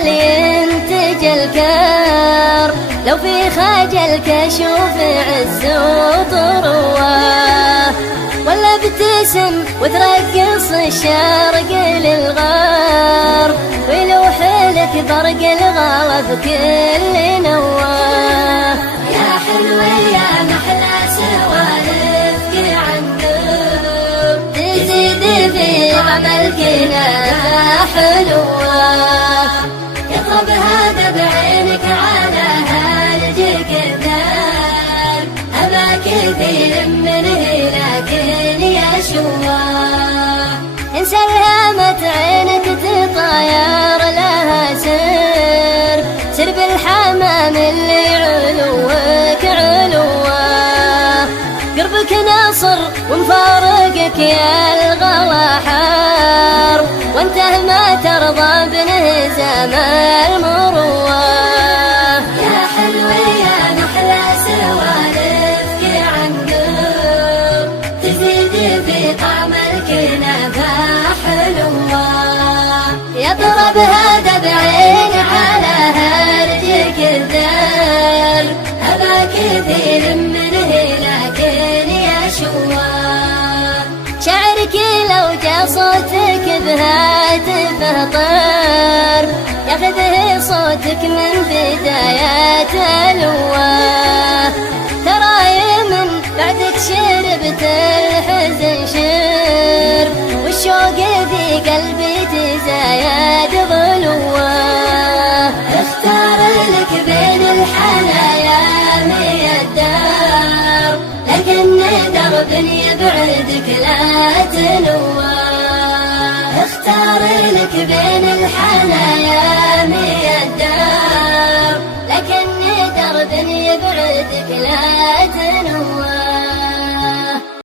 العمل ينتج الكار، لو في خجلك اشوف عز وطروه، ولا ابتسم وترقص الشرق للغار، ويلوح لك برق الغلا بكل نواه. يا حلوة يا محلى سوالفك عن قلوب، تزيد في عملك نافع حلوة، يطرب هذا بعينك على هالجك الذال، أبا كثير منه لكن يشواه. إن سلمت عينك تطاير لها سر، سر بالحمام اللي علوك علوه، قربك نصر ومفارقك يا الغلا حار، وانته ما ترضى بنهزام المروه. يا حلوة يا محلى سوالفك عن قلوب، تزيد في طعم الكنافة حلوة، يضرب هذا بعين على هرجك الذال، أبا كثير منه لكن يشواه. شعرك لو جا صوتك بهاتفه طير، ياخذه صوتك من بدايات الواه، تراي من بعدك شربت الحزن شر، والشوق في قلبي تزايد ظلوه. اختار لك بين الحنايا مية دار، لكن درب يبعدك لا تنواه. اختار لك بين الحنايا